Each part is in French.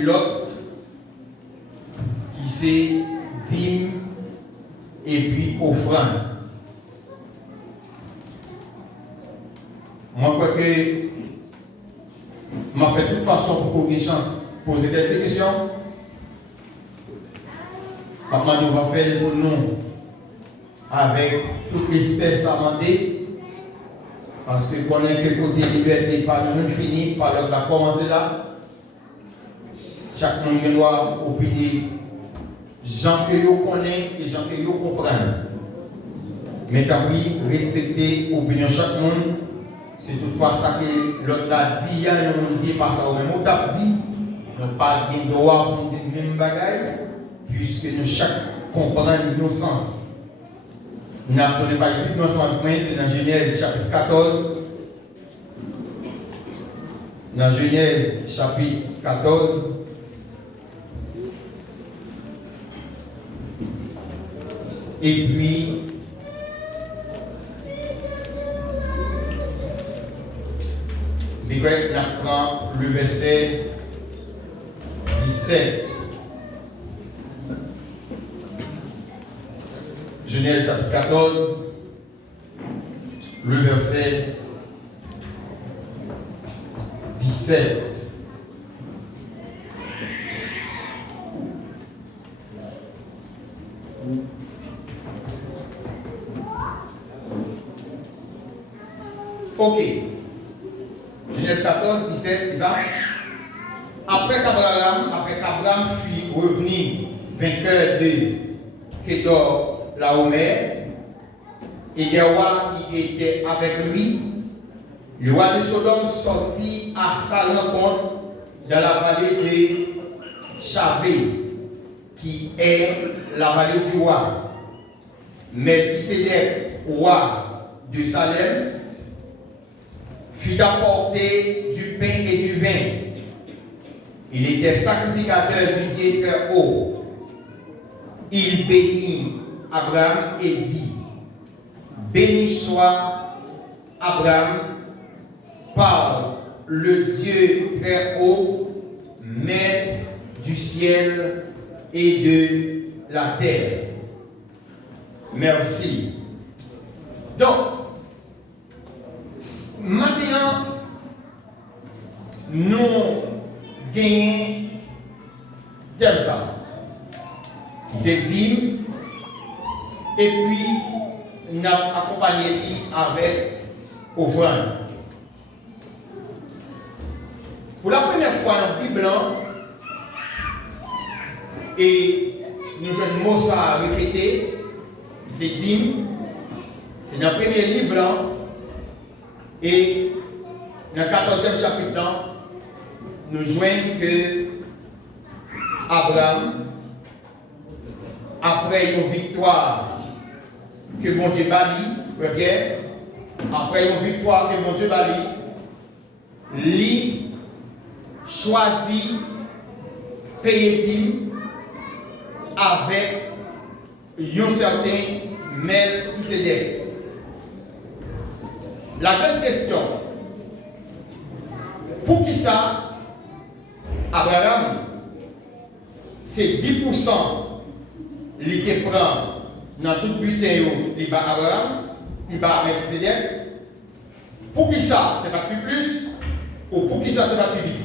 l'autre qui c'est dîme et puis offrande. Moi, je crois que je de toute façon pour qu'on ait une chance de poser quelques questions. Maintenant, nous allons faire pour nous avec toute espèce amendée. Parce que qu'on ait que côté liberté, pas de monde fini, pas de la commencer là. Chaque monde doit opiner gens que vous connaissez et gens que vous comprenez. Mais tant pis, respecter l'opinion de chaque monde. C'est toutefois ça que l'autre a dit, il y a un monde qui pas ça au même temps dit. Nous n'avons pas de droit pour dire le même bagaille, puisque nous chaque comprenons nos sens. Nous n'avons pas plus de ensemble, c'est dans Genèse chapitre 14. Dans Genèse chapitre 14. Et puis, on apprend le verset 17. Genèse chapitre 14, le verset 17. Ok. Genèse 14, 17, c'est ça. Après qu'Abraham fut revenu vainqueur de Kédor, Laomer, et des rois qui étaient avec lui, le roi de Sodome sortit à sa rencontre dans la vallée de Chavé, qui est la vallée du roi. Melchisédek, roi de Salem, fut apporté du pain et du vin. Il était sacrificateur du Dieu très haut. Il bénit Abraham et dit: béni soit Abraham par le Dieu très haut, maître du ciel et de la terre. Merci. Donc, maintenant, nous gagnons tel ça. C'est dîme, et puis nous avons accompagné avec offrande. Pour la première fois dans la Bible, et nous avons un mot ça à répéter, c'est dîme, c'est dans le premier livre, et dans le 14e chapitre, nous joignons que Abraham, après une victoire que mon Dieu bâlit, après une victoire que mon Dieu bâlit, lui choisit payer dîme avec un certain Melchisédek. La grande question, pour qui ça, Abraham, c'est 10% qui prend dans tout butin, il va Abraham, il va Melchisédek. Pour qui ça, c'est pas plus, ou pour qui ça, c'est pas plus vite?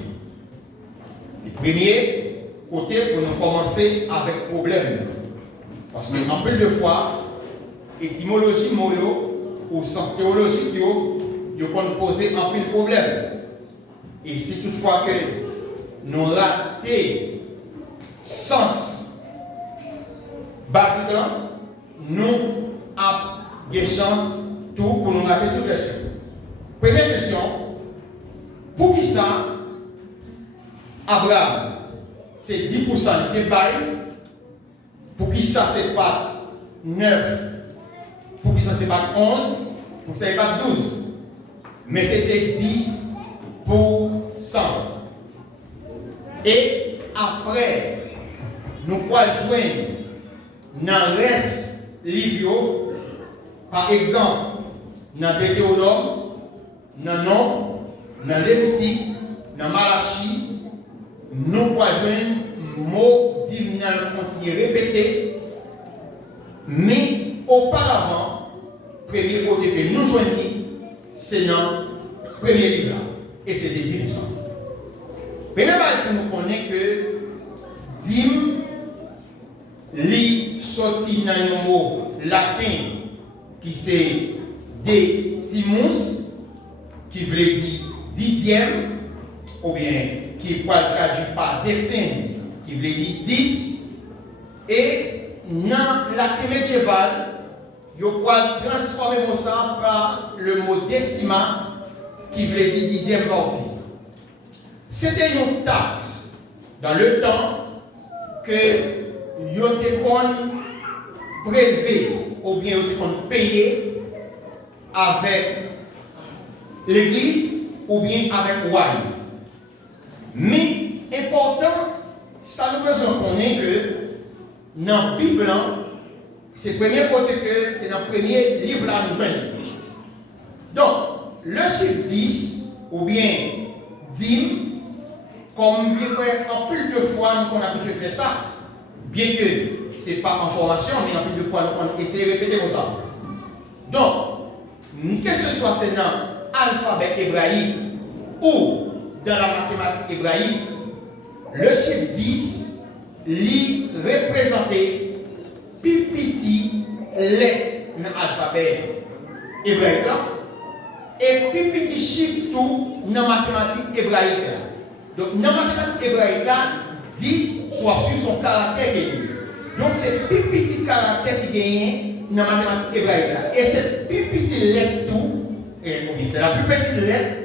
C'est le premier côté pour nous commencer avec problème. Parce que, en plus de fois, étymologie, au sens théologique, ils ont posé un peu de problème. Et si toutefois que nous ratons sens basique, nous avons des chances tout pour nous rater toutes les choses. Première question, pour qui ça, Abraham, c'est 10% de bail, pour qui ça, c'est pas 9, pour qui ça, c'est pas 11, pour qui ça, c'est pas 12, mais c'était 10%. Et après, nous pouvons joindre dans le reste livre, par exemple, dans Deutéronome, dans Nom, dans Lévitique, dans Malachie, nous pouvons joindre mot divin continue répété, mais auparavant, premier côté que nous joignons, c'est dans le premier livre, et c'est des 10%. Mais là, pour nous connaître que dîme, li sorti dans un mot latin qui c'est décimus, qui veut dire dixième, ou bien qui peut être traduit par décime, qui veut dire 10, et dans latin médiéval, il peut transformer ça par le mot décima, qui veut dire dixième partie. C'était une taxe dans le temps que vous avez prélevé ou bien vous avez payé avec l'église ou bien avec le royaume. Mais important, ça nous besoin qu'on ait que dans la Bible, c'est le premier côté que c'est dans le premier livre là nous joignons. Donc, le chiffre 10 ou bien 10, comme bien en plus de fois qu'on a habitué faire ça, bien que ce n'est pas en formation, mais en plus de fois on essaie de répéter comme ça. Donc, que ce soit c'est dans l'alphabet hébraïque ou dans la mathématique hébraïque, le chiffre 10 lui représentait plus petit les dans l'alphabet hébraïque et plus petit chiffre tout dans la mathématique hébraïque. Donc, dans la mathématique hébraïque, 10 soit sur son caractère qui est. Donc, c'est plus petit caractère qui gagne dans la mathématique hébraïque. Et c'est plus petit lettre tout, et c'est la plus petite lettre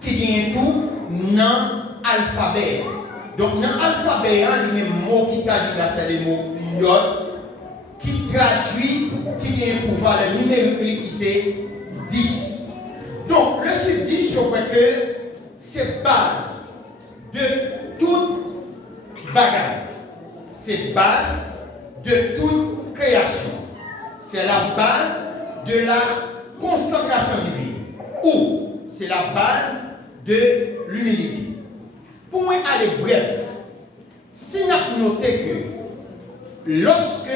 qui gagne tout dans l'alphabet. Donc, dans l'alphabet, il y a un mot qui traduit là, c'est le mot yod, qui traduit, qui gagne un pouvoir le numérique qui c'est 10. Donc, le chiffre 10, je crois que c'est base de toute bagarre. C'est base de toute création. C'est la base de la consécration divine. Ou c'est la base de l'humilité. Pour moi, aller bref, si nous avons noté que lorsque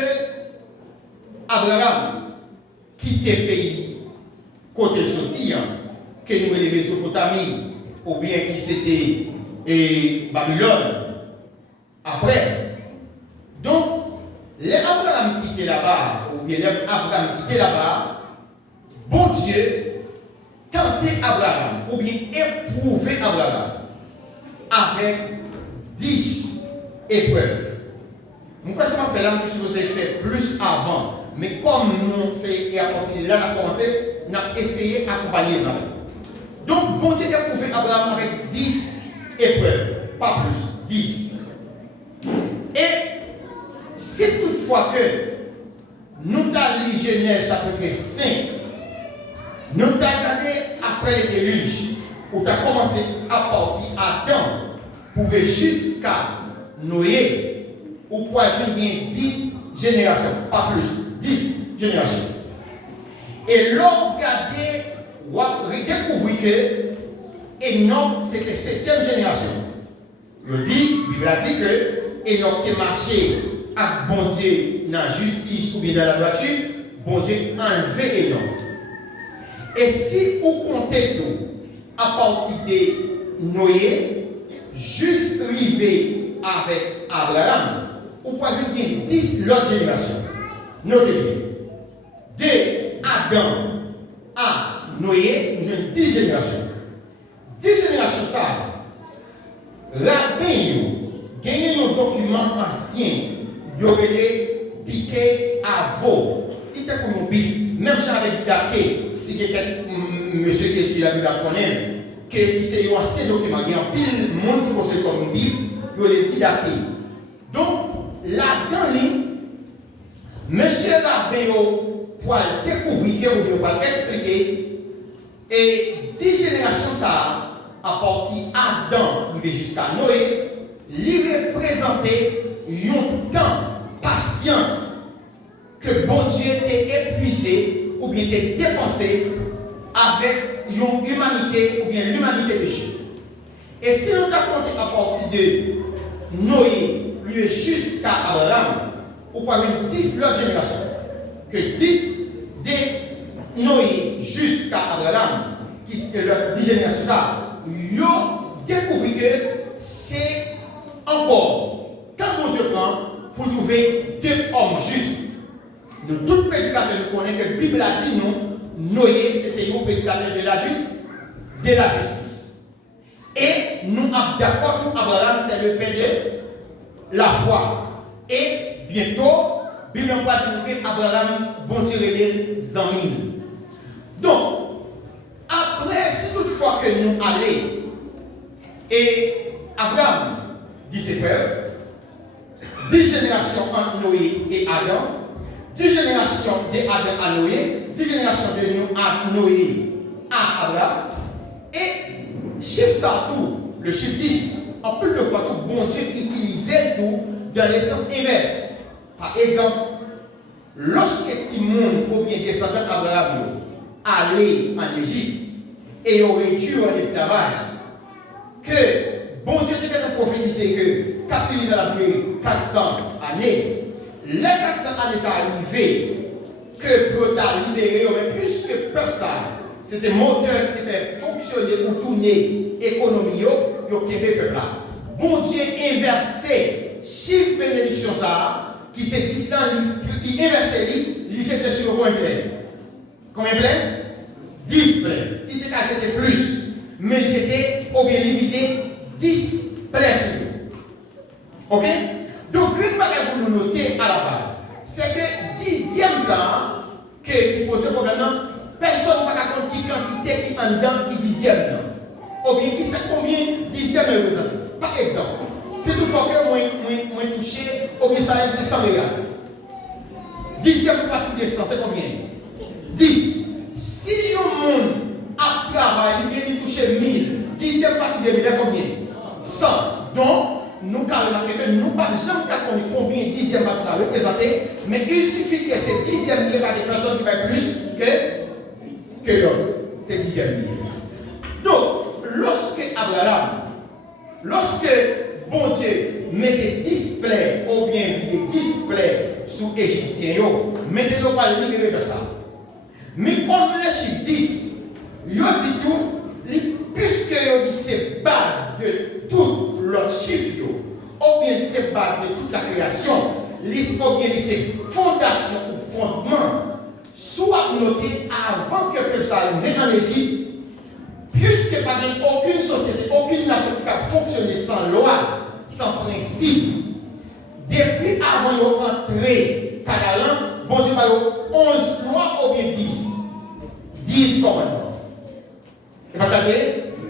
Abraham quittait le pays côté sorti, que nous les Mésopotamie, ou bien qui c'était Babylone, après. Donc, les Abraham quittait là-bas, ou bien les Abraham quittait là-bas, bon Dieu tentait Abraham, ou bien éprouvait Abraham, avec 10 épreuves. Nous ne pouvons pas faire là, si vous avez fait plus avant, mais comme nous, c'est à partir de là, on a commencé, on a essayé d'accompagner le mal. Donc, bon Dieu éprouvait Abraham avec 10 épreuves, pas plus, 10. Et si toutefois que nous avons lu Genèse chapitre 5, nous avons regardé après les déluges, où tu as commencé à partir Adam, pouvait jusqu'à Noé, ou pour venir 10 générations, pas plus, 10 générations. Et l'on regardait, on découvrit que Enoch c'était 7e génération. La Bible a dit que Enoch a marché avec bon Dieu dans la justice ou bien dans la droiture, bon Dieu a enlevé Enoch. Et si vous comptez tout à partir de Noé, juste arrivé avec Abraham, vous pouvez dire 10 l'autre génération. Notez-le. De Adam à Noé, nous avons 10 générations. 10 générations, ça. Rappelez-vous, gagnez un document ancien, il y aurait piqué à vous. Il était comme un bille, même si j'avais dit d'après, si quelqu'un, monsieur qui est là, il connaît, qui c'est un ancien document, il y a un pile de monde qui possède comme un bille, il aurait dit d'après. Donc, là-dedans, monsieur Rabéo, pour découvrir, pour expliquer, et 10 générations, ça, à partir d'Adam jusqu'à Noé, lui représentait un temps, patience, que bon Dieu était épuisé ou bien était dépensé avec une humanité ou bien l'humanité péchée. Et si nous avons compté à partir de Noé, lui est jusqu'à Abraham, ou pas même 10 l'autre génération. Que 10 de Noé jusqu'à Abraham, qui est l'autre 10 générations, ça, ils ont découvert que c'est encore, quand mon Dieu prend, pour trouver 2 hommes justes. Nous, tous les prédicateurs, nous connaissons que la Bible a dit, nous, Noé, c'était un prédicateur de la justice. Et nous sommes d'accord pour Abraham, c'est le père de la foi. Et bientôt, la Bible va dire que Abraham, bon Dieu, les amis. Donc, après, si toutefois que nous allons, et Abraham dit ses pères, 10 générations entre Noé et Adam, 10 générations d'Adam à Noé, 10 générations de Noé à Abraham, et chiffre ça tout, le chiffre 10, en plus de fois tout, bon Dieu utilisait tout dans le sens inverse. Par exemple, lorsque Timon ou bien descendant d'Abraham allait en Égypte et aurait vécu en esclavage, que bon Dieu était prophétisé que quand il a duré 400 années, les 400 années ça arrivé, que pour libérer, mais plus que le peuple ça, c'était moteur qui fait fonctionner ou tourner l'économie, il y a peuple là. Bon Dieu inversé, chiffre bénédiction ça, qui s'est distant, il inversé, il jetait sur combien plein? Combien plein? 10 plein. Il était acheté plus, mais il était au bien vidé 10 plein sur lui. Ok? Donc, une chose pour nous noter à la base, c'est que 10e ça, qui pose ce problème, personne ne va compter qui quantité qui en dedans qui 10e. Ou bien qui sait combien 10e est représenté. Par exemple, si nous faisons que moi touché, ou bien ça c'est 100 regards. 10e partie de 100, c'est combien? 10. Si le monde a travaillé, il touche 1000, 10e partie de 1000 est combien? 100. Donc, nous carrément que nous pas jamais combien 10e va ça représenter, mais il suffit que ces 10e milliers des personnes qui va plus que l'homme. C'est 10e milliers. Donc, lorsque bon Dieu mettait 10 plaies ou bien des 10 plaies sous Égyptiens, mettez-nous pas le libérer de ça. Mais comme le chiffre 10, il dit tout, puisque il dit c'est base de tout l'autre chiffre, ou bien c'est base de toute la création, ou bien c'est fondation ou fondement, soit noté avant que le peuple arrive en Égypte, puisque pas aucune société, aucune nation qui a fonctionné sans loi, sans principe, depuis avant de rentrer Canaan, bon Dieu, 11 lois ou bien 10. 10 commandements. Et pas ça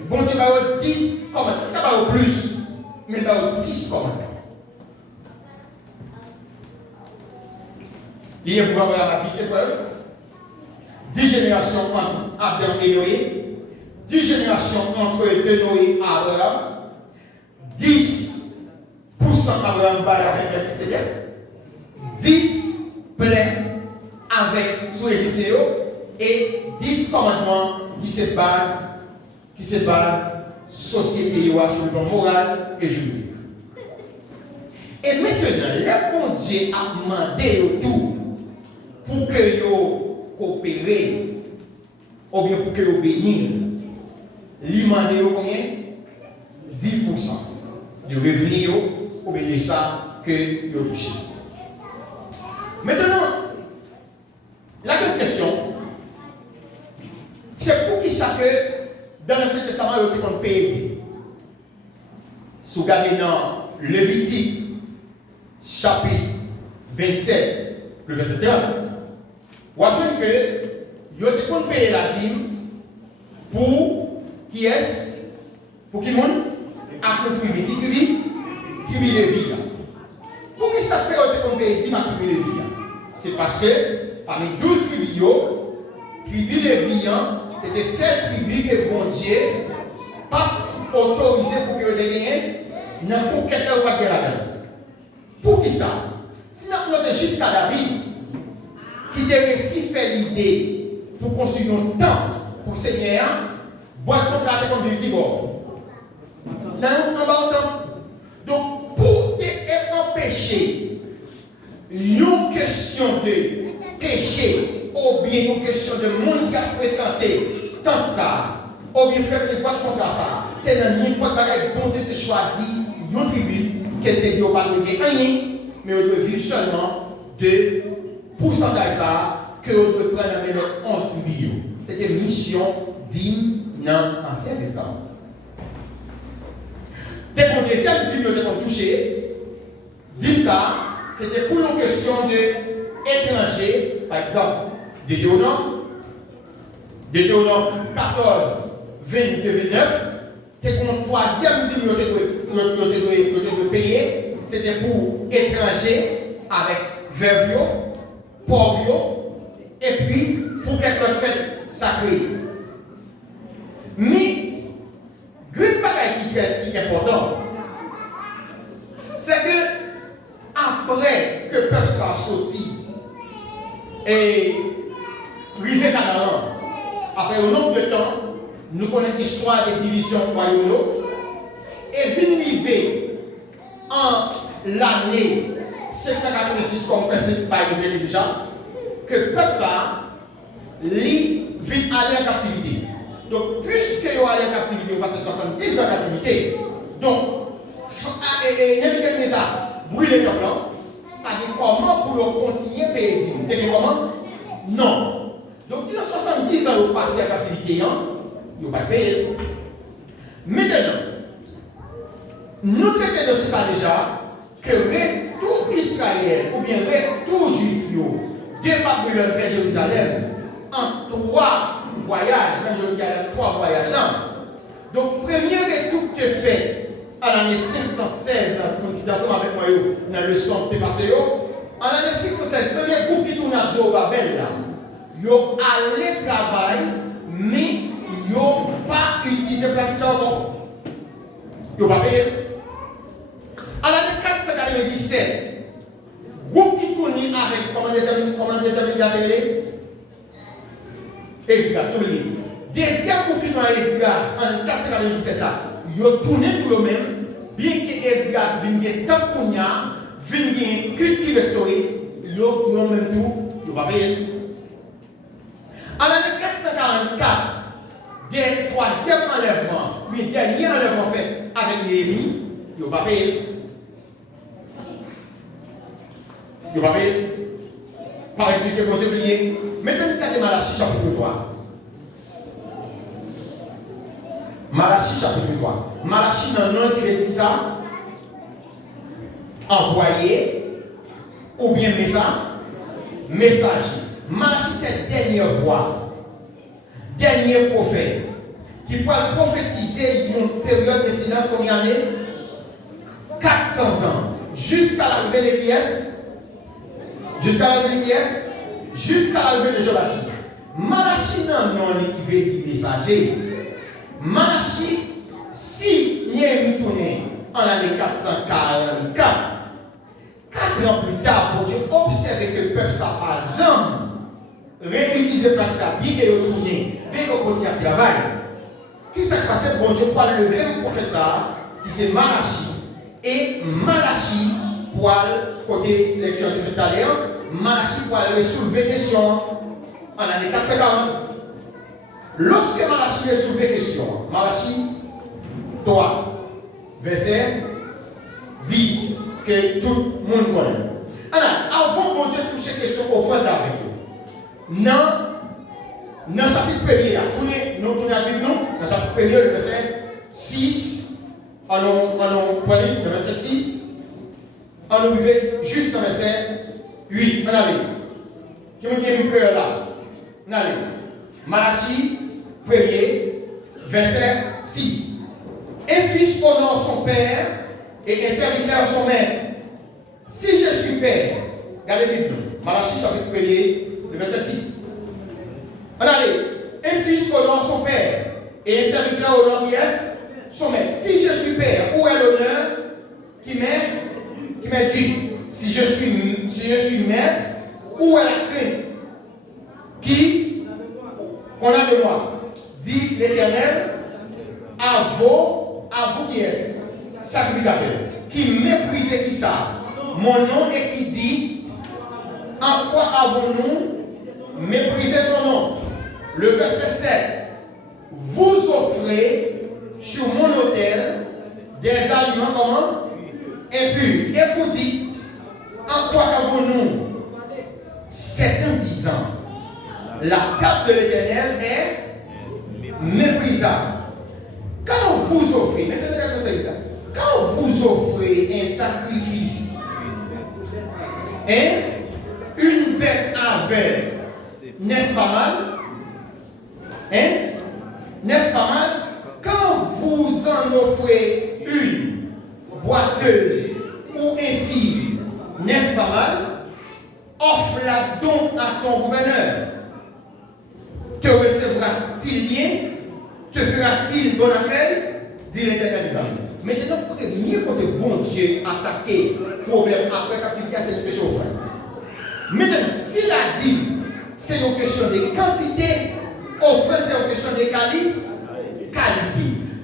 bon Dieu, 10 commandements. Il n'y a pas plus, mais il y a 10 commandements. Il y a pouvoir avoir la 10 épreuves. 10 générations entre Adam et Noé. 10 générations entre de Noé et Abraham. 10% Abraham bail avec le précédent. 10 pleins avec sous Égyptien et 10 commandements qui se basent société sur le plan moral et juridique. Et maintenant, le bon Dieu a demandé tout pour que vous coopérez ou bien pour que vous bénissez. Il a demandé combien? 10% de revenus ou bien de ça que vous touchez. Maintenant, la grande question, c'est pour qui ça que dans l'Ancien Testament, il y a un pays. Si vous regardez dans Lévitique, chapitre 27, le verset 30, vous voyez que il y a un pays la dîme pour qui est-ce? Pour qui monde? À la tribu. Qui tribu Lévi. Pour qui ça fait un pays dîme à tribu Lévi? C'est parce que parmi 12 tribus, tribu Lévi, c'était cette tribu que bon Dieu n'a pas autorisé pour que vous ayez n'importe quel ou pas de la. Pour qui ça? Si nous avons jusqu'à David, qui a réussi fait l'idée pour construire un temple pour le Seigneur, boire contrat comme du Kibor. En bas autant. Donc, pour péché, une question de péché, ou bien une question de monde qui a fréquenté tant ça, ou bien fait des boîtes contre ça, t'es dans n'importe quelle bonté de choisir une tribu, qu'elle te dit au pas de rien, mais on doit vivre seulement de pourcentage ça, que on peut prendre dans 11 tribus. C'était une mission digne dans l'Ancien Testament. Dès qu'on deuxième dîme, dès qu'on touché, dîme ça, c'était pour une question d'étranger, par exemple, Deutéronome 14, 22, 29, c'est qu'on troisième dîme que payer, c'était pour étranger avec verbio, pauvre, et puis pour quelque autre fête sacrée. Mais, grande bagaille qui est important, c'est que après que le peuple soit sorti et arrivé à Canaan, après un nombre de temps, nous connaissons l'histoire des divisions royaumes et vient arriver en l'année 786 comme principe par le déjà que le peuple ça lui vient aller en captivité. Donc, puisque vous allez en captivité, vous passez 70 ans en captivité, donc, Nebuchadnezzar brûle le temple, pas de comment pour continuer à payer. Vous avez comment? Non. Donc, si dans 70 ans vous passez en captivité, vous ne pouvez pas payer. Maintenant, nous traitons de ça déjà, que tout Israël, ou bien tout juif, de Babylone vers Jérusalem, en 3 voyages, même je dis à 3 voyages là. Donc, premier retour que fait à l'année 516, pour qui ensemble avec moi, dans le son qui est passé, en l'année 516, premier groupe qui tourne à Babel là, ils ont allé travailler, mais ils n'ont pas utilisé pratique ça encore. Ils n'ont pas payé. En l'année 497, groupe qui tourne avec, comment des amis d'Abel, Esdras, oubliez. Deuxième groupe qui tourne à Esdras, en 497, ils ont tourné pour eux-mêmes, bien que Esdras vienne tant pour nous, vienne culture restaurée, ils ont même tout, ils vont payer. En l'année 444, des troisième enlèvement, puis dernier enlèvement fait avec Néhémie, ils vont payer. Ils vont payer. Par exemple, que vous avez oublié. Maintenant, nous regardons Malachie chapitre 3. Malachie chapitre 3. Malachie, dans le nom qui veut dire ça, envoyé, ou bien message. Malachie, c'est la dernière voix, dernier prophète, qui peut prophétiser une période de silence combien d'années? 400 ans. Jusqu'à l'arrivée de qui est? Jusqu'à l'arrivée de qui est? Jusqu'à l'arrivée de Jean-Baptiste. Malachie non qui veut dire messager. Malachie, si il y a une tournée en l'année 444, 4 ans plus tard, pour Dieu observer que le peuple ça pas jamais réutilisé le pratique, bien qu'il ait retourné, bien qu'il continue à travailler. Qui s'est passé pour Dieu pour lever le prophète ça, qui c'est Malachie. Et Malachie, pour le côté lecture de fait tout à l'heure, Malachie pour aller soulever des questions en l'année 440. Lorsque Malachie a soulevé des questions, Malachie 3, verset 10, que tout le monde connaît. Alors, avant que Dieu touche la question au fond avec vous, dans le chapitre 1er, nous tournons la Bible, dans le chapitre 1er, le verset 6, on prenait le verset 6, on arrive juste au verset 8. On allez. Qui me dit une peur là? On allez. Malachie 1er, verset 6. Un fils honore son père et un serviteur son maître. Si je suis père, regardez la Bible, Malachie chapitre 1er, le verset 6. On allez. Un fils honore son père et un serviteur honore qui est son maître. Si je suis père, où est l'honneur qui m'est dû? Si je suis maître, où est la crainte qu'on a de moi? Dit l'Éternel, à vous qui est sacrificateur, qui méprisez qui ça? mon nom et qui dit, en quoi avons-nous méprisé ton nom? Le verset 7, vous offrez sur mon autel des aliments comment? Impurs. Et vous dites, en quoi avons-nous? C'est en disant, la table de l'Éternel est méprisable. Quand vous offrez, quand vous offrez un sacrifice, une bête aveugle, n'est-ce pas mal? N'est-ce pas mal? Quand vous en offrez une boiteuse ou un fille, n'est-ce pas mal? Offre-la donc à ton gouverneur. Te recevra-t-il bien? Te fera-t-il bon accueil? Dit l'Éternel des armées. Maintenant, premier côté bon Dieu attaquer le problème après quand il y a cette question. Maintenant, s'il a dit, c'est une question de quantité, offrande, c'est une question de qualité.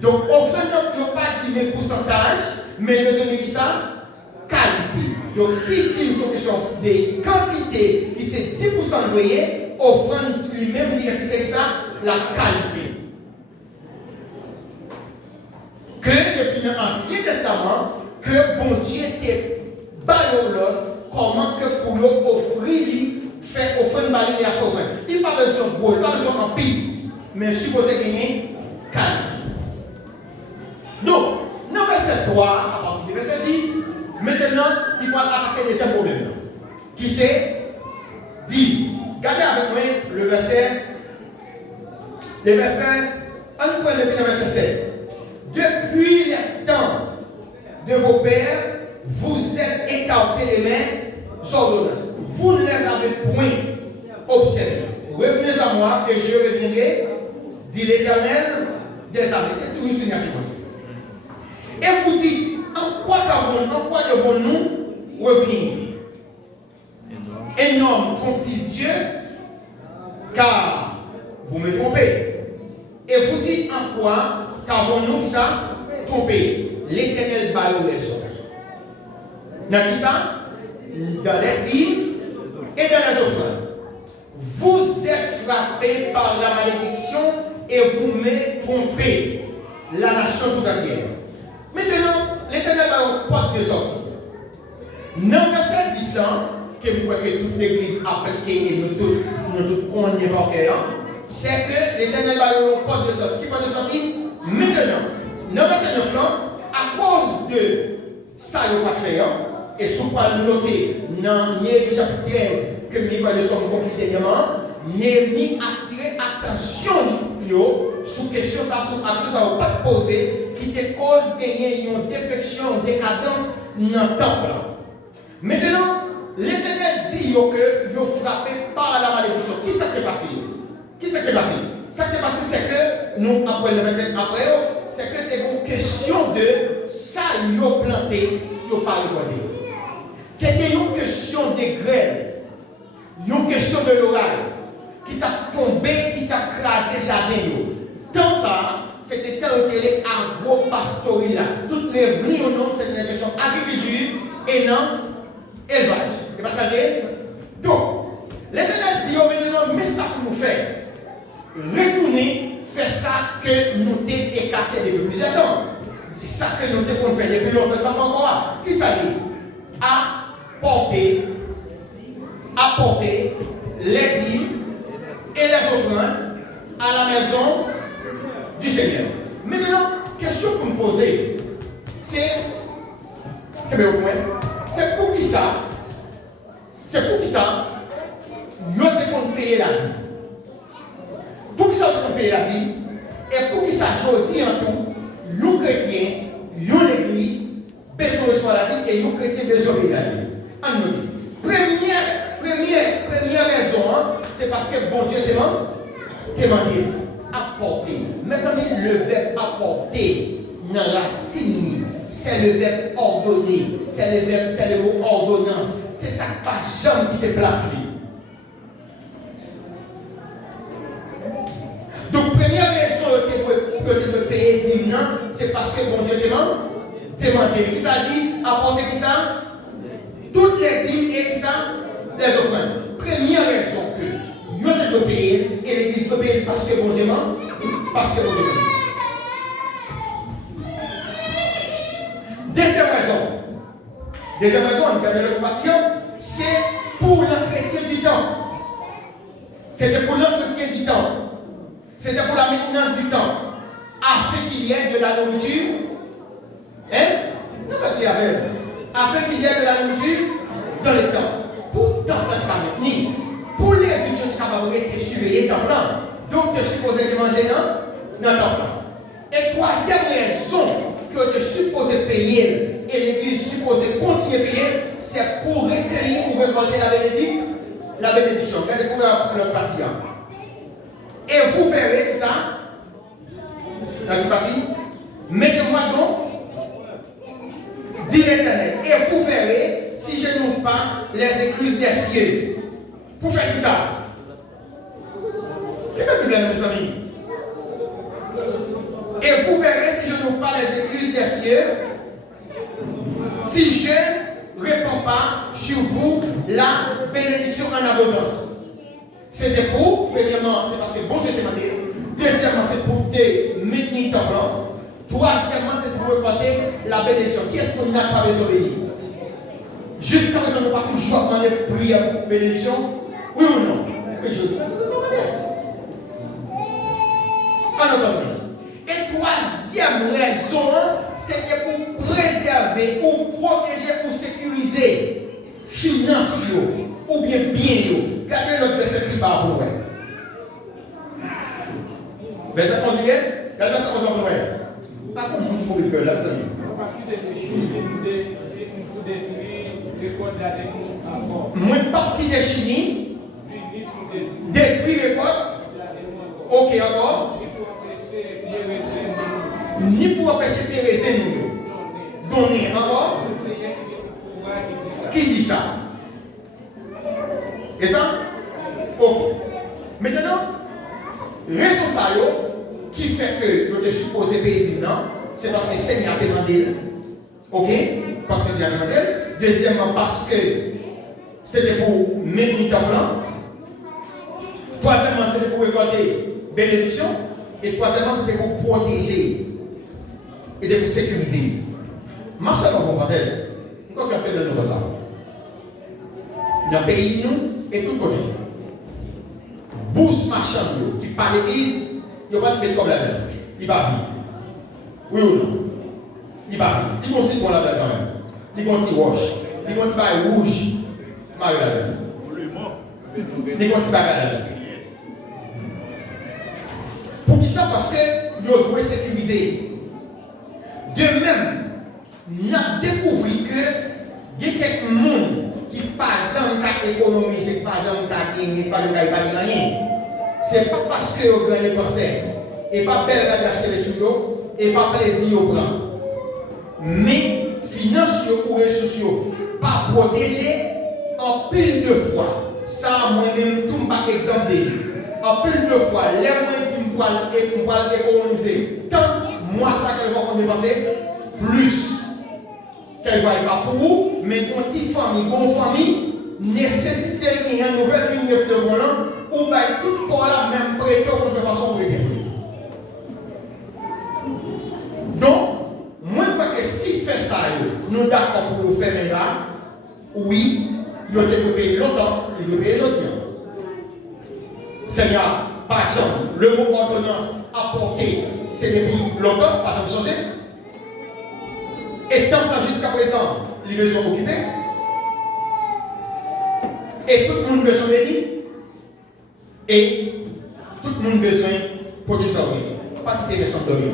Donc, offrande, on ne peut pas dire le pourcentage, mais le besoin qui ça? Qualité. Donc, si c'est une question de quantité, qui c'est 10% de loyer, offrande lui-même, il implique ça, la qualité. Que depuis l'Ancien Testament, que bon Dieu était baillé comment que pour nous offrir, faire offrir une balle et à offrir. Il n'y a pas besoin de gros, il n'y a pas besoin de pile, mais supposé gagner qualité. Donc, dans verset 3, à partir du verset 10, maintenant, il va attaquer le deuxième problème. Qui c'est? Dit. Regardez avec moi le verset. On prend depuis le verset 7. Depuis le temps de vos pères, vous êtes écartés les mains ordonnances. Vous ne les avez point observés. Revenez à moi et je reviendrai, dit l'Éternel des armées. C'est toujours le Seigneur qui continue. Et vous dites, en quoi devons-nous revenir? Un homme trompe-t-il Dieu? Car vous me trompez. Et vous dites en quoi qu'avons-nous qui ça? Trompé. L'Éternel balaye les hommes. Dans qui ça? Dans les dîmes et dans les offrandes. Vous êtes frappés par la malédiction et vous me trompez, la nation tout entière. Maintenant, l'Éternel va une porte de sortie. Dans verset 10 là, que vous voyez que toute l'église appliquée et nous tous connaissons par cœur, c'est que l'Éternel va une porte de sortie. Qui porte de sortie? Maintenant, dans verset 9 là, à cause de ça, il n'y a pas de faire, et si vous pouvez noter dans Néhémie chapitre 13, que nous avons le son conclu dernièrement, Néhémie a attiré attention sur question, ça ne va pas poser, qui te cause gagner une défection, une décadence dans le temple. Maintenant, l'Éternel dit que vous frappé par la malédiction. Qui s'est passé? Qui s'est passé? Ce qui s'est passé, c'est que nous, après le verset après, c'est que c'est une question de ça, ils ont planté, ils n'ont pas récolté. C'était une question de grêle, une question de l'orage, qui t'a tombé, qui t'a crasé le jardin. Dans ça, c'était quand il est agro-pastoril. Toutes les revenus au nom, c'est une question agriculture et non élevage. Et pas ça dire? Donc, l'Éternel dit, maintenant, mais ça pour nous faire. Retourner, faire ça que nous t'ai écarté depuis plusieurs temps. C'est ça que nous t'ai fait depuis longtemps, pas encore. Qui ça dit? Apporter les dîmes et les offrandes à la maison du Seigneur. Maintenant, question pour me poser, c'est pour qui ça? C'est pour qui ça? Vous devez payer la dîme. Pour qui ça vous payer la dîme? Et pour qui ça, je dis en tout, nous chrétiens, nous l'église, besoin de recevoir la dîme et nous chrétiens besoin de la dîme. En nous dit. Première raison, c'est parce que bon Dieu demandé apporter. Mes amis, le verbe apporter dans la signe, c'est le verbe ordonner, c'est le mot ordonnance. C'est ça que pas jamais qui te place. Donc, première raison que tu payer 10 ans, c'est parce que bon Dieu demandé. Qui ça dit? Apporter qui ça? toutes les dîmes et ça, les offrandes. Première raison que nous devons payer et l'église doit payer parce que bon Dieu parce que bon Dieu. Deuxième raison, nous avons le compatillon, c'est pour l'entretien du temps. C'était pour l'entretien du temps. C'était pour la maintenance du temps. Afin qu'il y ait de la nourriture. Hein? Non, pas qu'il y avait. Afin qu'il y ait de la nourriture dans le temps. Pourtant, notre maintenir. Pour les budgets de cabaret, tu es surveillé dans le plan. Donc, tu es supposé de manger dans ton plan. Et troisième raison que tu es supposé payer et l'église est supposée continuer à payer, c'est pour recueillir ou récolter la bénédiction. Regardez pour le parti. Et vous verrez ça, dans le parti, mettez-moi donc, dit l'Éternel, et vous verrez si je n'ouvre pas les écluses des cieux. Pour faire ça. Qu'est-ce que tu veux, mes amis? Et vous verrez si je n'ouvre pas les écluses des cieux, si je ne réponds pas sur vous la bénédiction en abondance. C'était pour, premièrement, c'est parce que bon Dieu t'a demandé. Deuxièmement, c'est pour te maintenir ton blanc. Troisièmement, c'est pour récolter la bénédiction. Qu'est-ce qu'on n'a pas besoin de dire? Jusqu'à présent, on n'a pas toujours demandé prière pour bénédiction. Oui ou non? Que je dis. En attendant. Et troisième raison, c'était pour préserver, ou protéger, ou sécuriser financiers ou bien bien. Regardez notre verset plus bas pour vous. Verset 11, regardez ça pour vous. Pas comme vous pouvez faire là, vous savez. Moi, pas qui déchini, détruire les potes. Ok, encore. Ni pour empêcher Pérezé nous donner encore. Qui dit ça? Et ça? Ok. Maintenant, raison ça qui fait que vous êtes supposé payer non, c'est parce que le Seigneur a demandé. Ok? Parce que le Seigneur a demandé. Deuxièmement, parce que c'était pour maintenir ton plan. Troisièmement, c'était pour récolter bénédiction. Et troisièmement, c'était pour protéger et pour sécuriser. Marche dans vos parenthèses. Pourquoi on appelle nous ça? Dans le pays, nous, et tout le connaît. Bourse marchande qui parle l'église, il n'y a pas de mettre comme la dedans. Il va vivre. Oui ou non? Il va vivre. Il conseille pour la dedans quand même. Il continue wash. Il continue bail rouge. Mario la dedans. Il continue bail la dedans. Pour qui ça? Parce que nous devons sécuriser. De même, nous avons découvert que il y a quelques monde qui ne pas jamais économiser, pas jamais gagner, pas jamais rien. Ce n'est pas parce que vous gagnez pensée, et pas belle d'acheter les sous, et pas plaisir au plan. Mais financiers ou ressources, pas protégés en pile de fois. Ça, moi-même, tout ne pas exemple de en pile de fois, les moyens et pour économiser tant moi ça qu'elle va dépenser plus qu'elle va être pour vous, mais une petite famille, bonne famille, nécessite une nouvelle ligne de volant ou bien tout pour la même précaire de façon précaire. Donc, moi je crois que si fait ça, nous d'accord pour vous faire là, oui, nous devons payer longtemps, nous devons payer les autres. Seigneur, par exemple, le mot ordonnance apporté, c'est depuis longtemps, pas jamais changé. Et tant que jusqu'à présent, les deux sont occupés. Et tout le monde a besoin de et tout le monde a besoin de protection. Pas quitter les sons de l'île.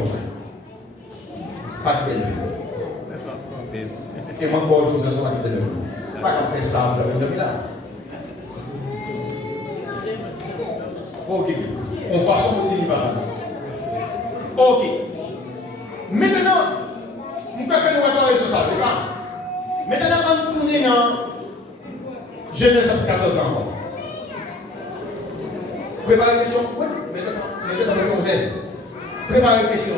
Pas quitter les sons. Et moi, je vais vous assurer que pas qu'on fait ça dans le là. Ok. On façon de tenir par ok. Maintenant, nous pouvons faire une réflexion sur ça, c'est ça. Maintenant, on tourne dans Genèse 14 ans. Préparez la question. Oui, mettez dans le Z. Préparez la question.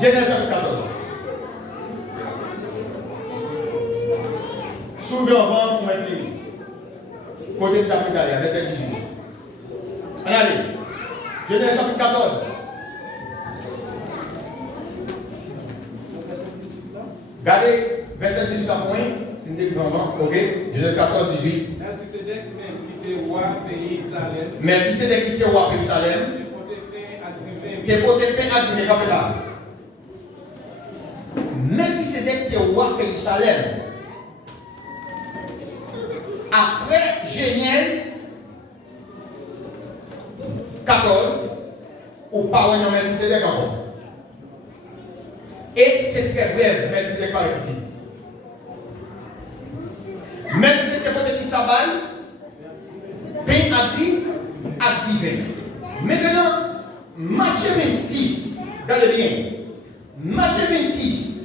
Genèse 14. Soulevez en vent pour mettre les. Côté de la prière, verset 18. Allez. Genèse chapitre 14. Regardez, verset 18 à point. C'est une devant, ok? Genèse 14, 18. Melchisedec qui était roi pays Salem. Qui est porté pain à dîner, comme là. Melchisedec qui est roi pays Salem. Après Genèse 14, ou pas de Melchisedec encore. Et c'est très bref, Melchisedec parle ici. Melchisedec est porté qui s'abaille. Pain activé. Maintenant, Matthieu 26, regardez bien. Matthieu 26,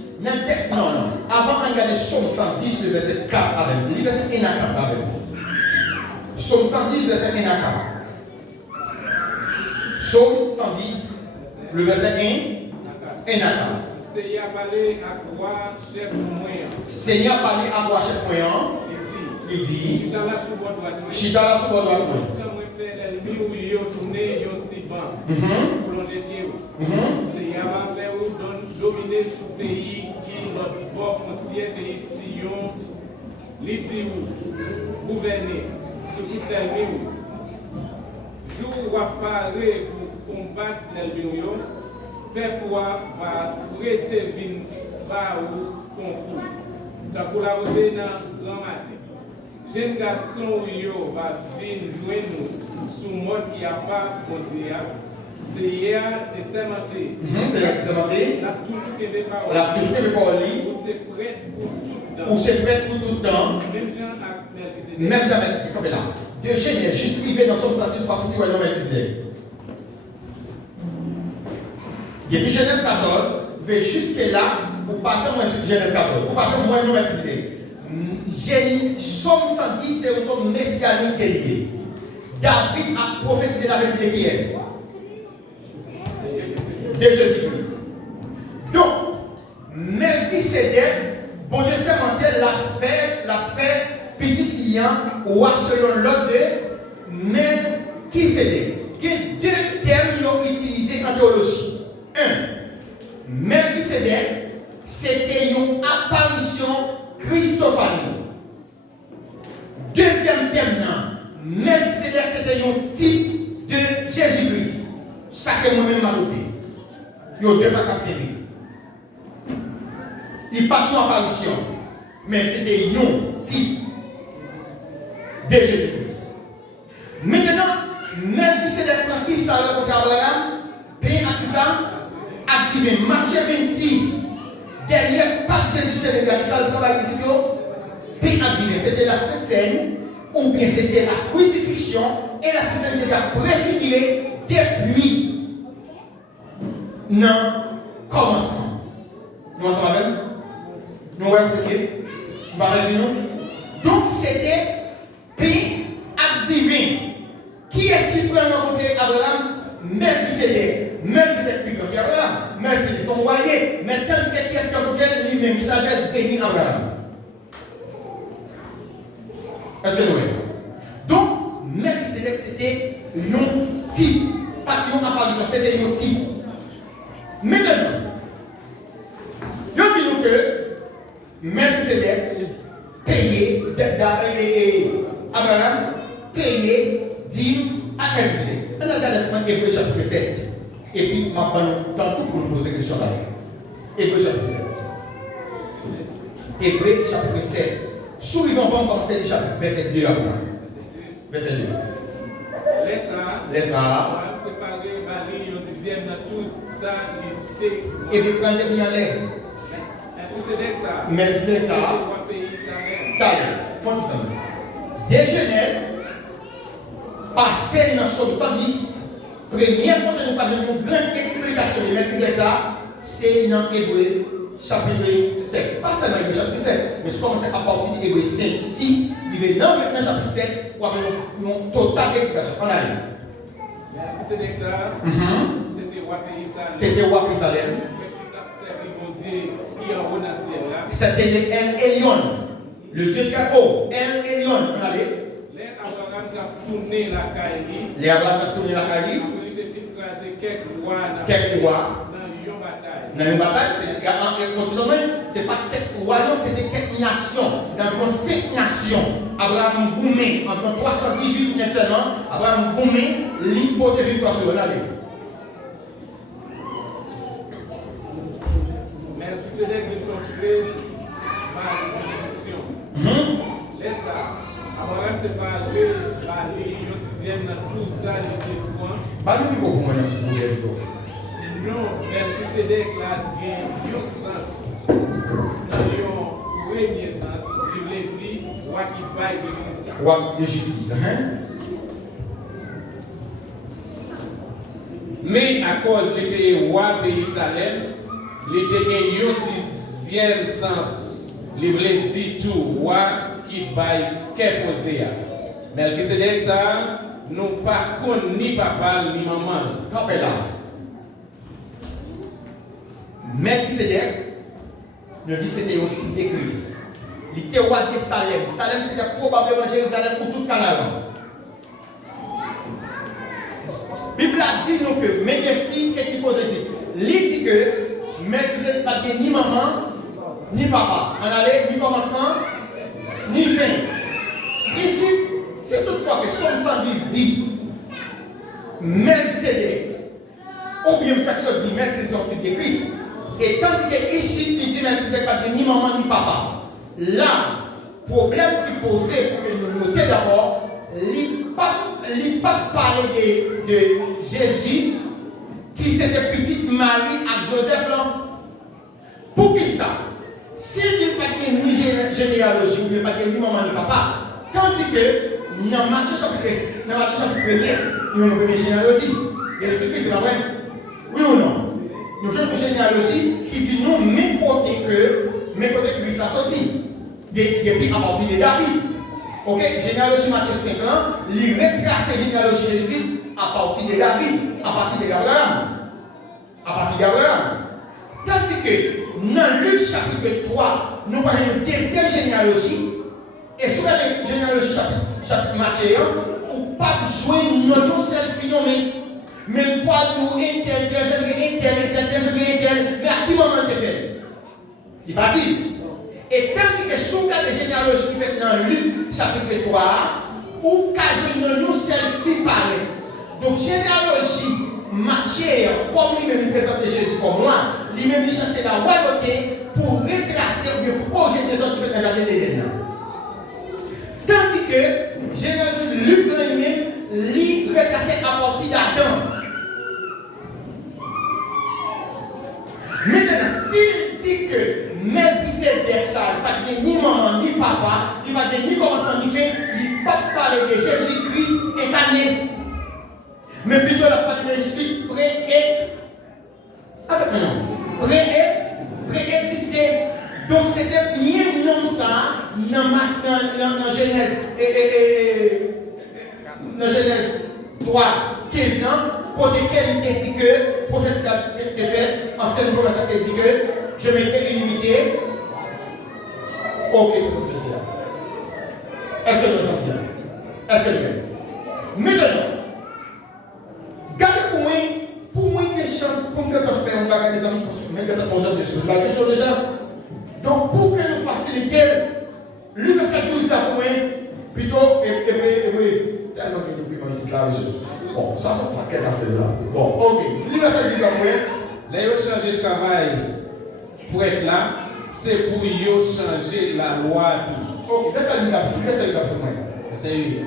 non. Avant de regarder Somme 110, le verset 4 avec vous. Le verset 1 à 4 avec vous. Somme 110, verset 1 à 4. Somme 110, le verset 1 à 4. Seigneur parlait à quoi chef moyen. Seigneur parlait à quoi chef moyen. Il dit, Chita la sous votre droite. Seigneur va faire dominer sous pays qui notre bord frontière pays Sion. Il dit gouverner sur toute l'ennemi. Jour va parler pour combattre l'ennemi. Peuple va recevoir par concours. Donc pour la rosée dans grand matin. Jeune garçon yo va venir joindre nous sous mode qui a pas mondial. C'est hier et c'est matin. C'est là qui s'est monté. La toujours que des paroles. La toujours que des paroles. Ou c'est prêt pour tout le temps. Même jamais c'est comme là. De Genèse, juste arrivé dans son 110 pour foutre ouais non Melchisedec. Depuis Genèse 14, vais jusque là pour pas changer Genèse 14. Pour pas changer moi non Melchisedec. Somme 110, c'est un somme messianique lié. David a prophétisé la vérité qui est de Jésus-Christ. Donc, Melchisedec, bon Dieu s'est monté la fait petit client ou selon l'ordre de Melchisedec. Il y a deux termes qui ont utilisés en théologie. Un, Melchisedec, c'était une apparition christophanique. Deuxième thème, Melchisedec, c'était un type de Jésus-Christ. Ça que moi-même m'a noté. Il y a deux captés. Il part en apparition, mais c'était un type de Jésus-Christ. Maintenant, Melchisedec prend qui ça contre Abraham? Paix à qui ça? Activé. Matthieu 26, dernier pas de Jésus c'est le gars qui ça le travail ici. C'était la Sainte Seine, ou bien c'était la crucifixion, et la Sainte Seine était préfigurée depuis le commencement. Nous sommes avec nous allons expliquer. Donc c'était paix activé. Qui est-ce qui prend le côté Abraham? Melchisedec. Melchisedec plus grand qu'Abraham. Melchisedec son royaume. Mais tandis que qui est-ce qui a côté lui-même qui s'appelle béni Abraham? Est-ce que nous voyons? Donc, Melchisedec, c'était un type, pas une apparition, c'était un type. Maintenant, je dis nous que Melchisedec payait, Abraham payait 10 à Melchisedec. On a regardé Hébreu chapitre 7. Et puis, maintenant, dans tout pour nous poser une question là. Hébreu chapitre 7. Hébreu chapitre 7. Souvent, on va commencer le chapitre, verset 2 après. Verset 2. Laisse ça. Séparer, Bali, au dixième, dans tout ça, il et puis, quand il y a l'air. Melchisedec ça. T'as continue. Des Genèse, passé dans Somme 110, première fois que nous parlons d'une grande explication de Melchisedec ça, c'est dans Hébreu chapitre 7. Pas seulement Hébreu chapitre 7, mais je commence à partir de Hébreu 5, 6, il est dans maintenant chapitre 7 pour avoir une totale explication. On arrive. C'était ça. C'était roi pays Salem. C'était roi pays Salem. C'était Elion, Le Dieu très haut, El Elyon, on allait. Les Abraham a tourné la caille. Les Abraham a tourné la caille. Il a fait craser quelques rois Quelques rois. dans une bataille. Dans une bataille, c'est pas quelques rois, non, c'était quelques nations. C'est environ 5 nations. Abraham Boumé, environ 318 seulement. Abraham Boumé, l'hypothèse victoire sur l'année. Mais c'est là que je suis occupé par la discussion. Laisse ça. Abraham s'est parlé, il disait dans tout ça, il était quoi? Pas le micro pour moi, s'il vous plaît. Non, Melchisedec là, il y a un sens. Dans le premier sens, il veut dire, roi qui baille de justice. Roi de justice, hein? Mais à cause de était roi pays Salem, il était un dixième sens. Il veut dire tout, roi qui baille, qu'est posé. Melchisedec ça, nous pas connu ni papa ni maman. Campez là. Melchisedec, nous dit c'était un type de Christ. Il était roi de Salem. Salem c'était probablement Jérusalem pour tout Canaan. La Bible a dit nous que mes deux filles qui posent ici, il dit que Melchisedec n'a pas ni maman, ni papa. On allait ni commencement, ni fin. Ici, c'est toutefois que Somme 110 dit Melchisedec, ou bien fait ça dit Melchisedec c'est un type de Christ. Et tandis que ici, il dit Melchisedec n'a pas ni maman, ni papa. Là, le problème qui posait pour que nous notions d'abord, il n'a pas parlé de Jésus, qui c'était petite Marie à Joseph là. Pour qui ça? S'il n'a pas ni généalogie, il n'a pas ni maman ni papa, tandis que dans Matthieu chapitre 1, il y a une première généalogie. Et le secret, c'est pas vrai? Oui ou non? Nous avons une généalogie qui dit non, même côté que Christ a sorti, depuis à partir de David. Ok, généalogie Matthieu 5 ans, il retrace la généalogie de Christ à partir de David, à partir d'Abraham. À partir d'Abraham. Tandis que dans Luc chapitre 3, nous avons une deuxième généalogie, et sur la généalogie chapitre Matthieu 1, ou pas jouer non seul phénomène. Mais quoi nous intel, mais à qui moment tu fait? Il va dire. Et tandis que sous la généalogie qui fait dans Luc chapitre 3, ou qu'à nous seul fille parler. Donc généalogie, Matthieu, comme lui-même présente Jésus comme moi, lui-même cherche la royauté pour retracer ou bien pour corriger les autres qui fait dans la vie d'Éden. Tandis que généalogie Luc lui-même, lui retracé à partir d'Adam. Maintenant, s'il dit que Melchisedec, ça, il n'a pas ni maman, ni papa, il n'a pas ni commencement, ni fin, il ne peut pas parler de Jésus-Christ incarné. Mais plutôt la partie de Jésus-Christ préexisté. Donc c'était bien non ça, dans Genèse 3, 15 ans, pour lequel il dit que, le prophète était fait, ancienne promesse a dit que je mettrai une inimitié. Ok, pour le cela. Est-ce que nous sommes là? Est-ce que nous sommes? Maintenant, gardez pour moi une chance pour que nous fassions un bagage des amis, même que nous avons besoin de choses. La question déjà. Donc, pour que nous facilitions, lui va faire tout ça pour moi, plutôt, et tellement que nous vivons ici, là, monsieur. Bon, ça, c'est pas quelle affaire là. Bon, ok. Lui va faire tout ça pour moi. Là, il a changé de travail pour être là, c'est pour changer la loi. Ok, laisse-le là pour moi. C'est lui.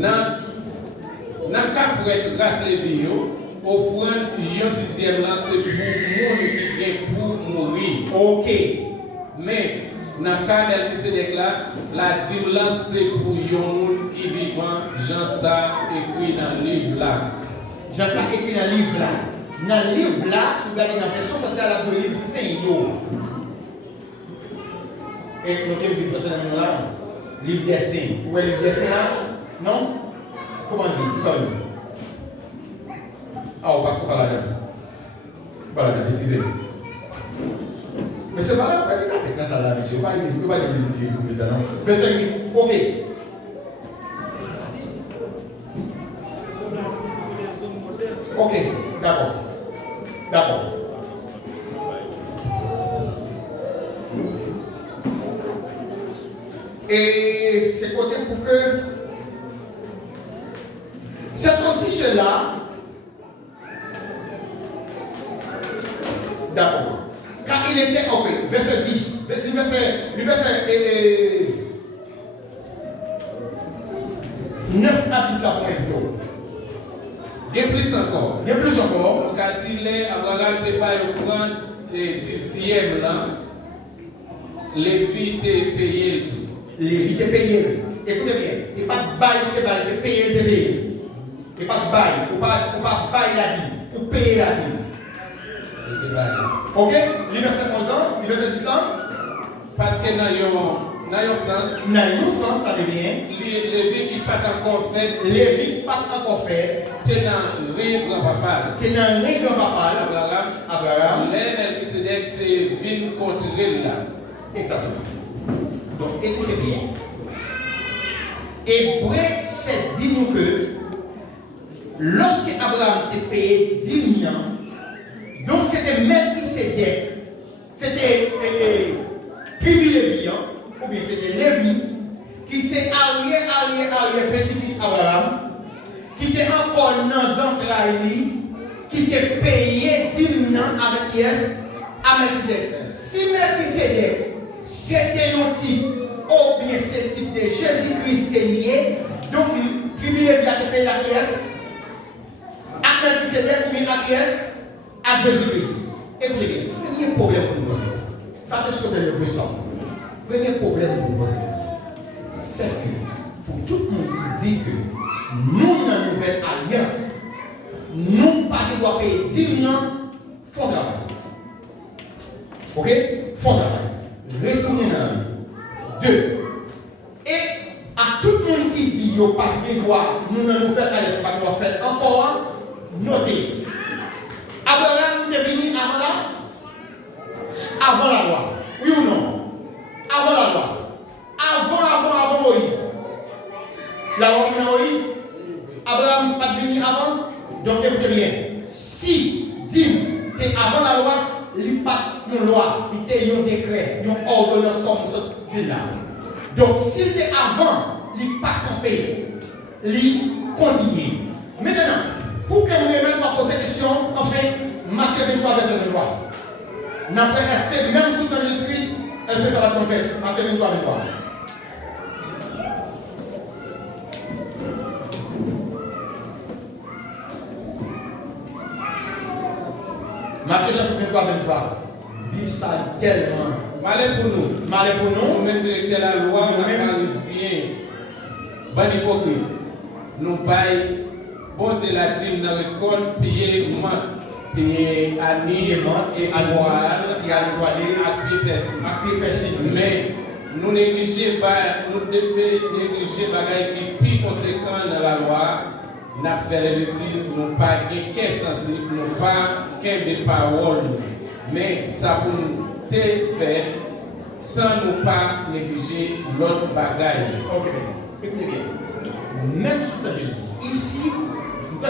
Dans le cas pour être grâce à lui, offrande, un dixième là, c'est pour monde qui vient pour mourir. Ok. Mais dans le cas de Melchisedec là, la dîme c'est pour les gens qui vivent, Jean ça écrit dans le livre là. Jean ça écrit dans le livre là. Dans le livre là, si vous regardez dans la version parce que c'est le livre Saint-Yo. Et notez le livre Saint là, livre des Saints. Où est le livre des Saints là? Non? Comment dire? Ça veut dire? Ah, on va pas là-dedans. Voilà, excusez. Mais c'est pas là, regardez quand ça là, monsieur. Pas de ça, non. Verset 8. Ok. Ok, d'accord. D'accord. Et c'est côté pour que c'est aussi cela. D'accord. Car il était, ok, verset 10, le verset 9 à 10 après. Et plus encore. Et plus encore. Quand il est, Abraham te pas le grand dixième là, Lévi te payé. Lévi te payé. Écoutez bien, il n'y a pas de bail, il n'y a pas de payer, il n'y a pas de bail, ou pas bail la dîme, ou payer la dîme. Ok? Le verset 11 ans, le verset 10 ans. Parce que dans un sens, ça devient. Lévi qui pas encore fait. Lévi pas encore fait. T'es dans le grand-papa. Abraham. Les Melchisedec c'est venu contre là. Exactement. Donc écoutez bien. Hébreu c'est dit nous que lorsque Abraham était payé 10 000 ans, donc c'était Melchisedec, c'était tribu Lévi, ou bien c'était Lévi, qui s'est arrière petit-fils Abraham, qui était encore dans l'entraille, qui était payé 10 000 ans avec Yes, à Melchisedec. Si Melchisedec, c'était un type, ou bien c'est type de Jésus-Christ qui est lié, donc tribu Lévi a été payé la pièce, à Melchisedec, ou bien la pièce, à Jésus-Christ. Écoutez bien, il y a un problème pour nous. Ça, c'est ce que c'est le plus simple. Le premier problème pour nous, c'est que pour tout le monde qui dit que nous, dans la nouvelle alliance, nous ne devons pas payer 10 000 ans, font travail. Ok? Font travail. Retournez dans la vie. 2. Et à tout le monde qui dit qu'il n'y a pas de droit, nous ne nous faisons pas de droit faire encore, notez. Abraham est venu avant la loi. Oui ou non? Avant la loi. Avant Moïse. La loi de Moïse. Abraham n'est pas venu avant. Donc écoutez bien. Si Dim est avant la loi, il n'y a pas de loi. Il y a un décret, une ordonnance comme ça. Donc s'il était avant, il n'y a pas campé. Il continue. Maintenant, pour que nous remettions poser cette question, enfin, Matthieu 23, verset 23. N'après, est-ce que même sous le Jésus-Christ, est-ce que ça va être fait? Matthieu 23, 23. Matthieu chapitre 23, 23. Vive ça tellement. Malheur pour nous. Malheur pour nous. Nous-mêmes de la loi, on a pharisien. Bon hypocrite. Nous payons. Bon, c'est la dîme dans l'école, payer payer Annie, et à boire, et à pied persil. Mais nous négligeons pas, nous devons négliger les bagages qui plus conséquents dans la loi. Nous faisons l'injustice, nous pas qu'un sensible, nous pas qu'un des paroles. Mais ça pour nous faire sans nous pas négliger l'autre bagage. Ok, merci. Écoutez bien. Même sous ta justice, ici, nous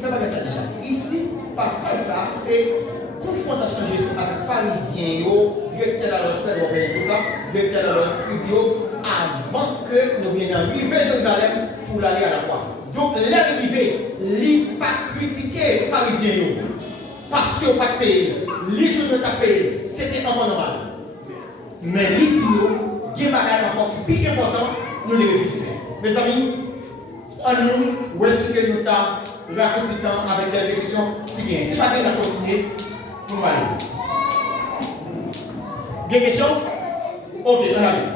faisons ça déjà. Ici, passage ça, c'est confrontation de Jésus avec les pharisiens, directeur de l'hospital, tout ça, directeur de l'hospital, avant que nous venions arriver à Jérusalem pour aller à la croix. Donc, l'arrivée, il n'a pas critiqué les pharisiens parce qu'ils n'ont pas payé. Les jours de ta paye, c'était encore normal. Mais les dit, il y a des choses encore plus importantes, nous les révisiter. Mes amis, nous, où est-ce que nous avons raccourci avec la direction si bien. C'est pas bien de continuer, nous allons. Des questions? Ok, on va aller.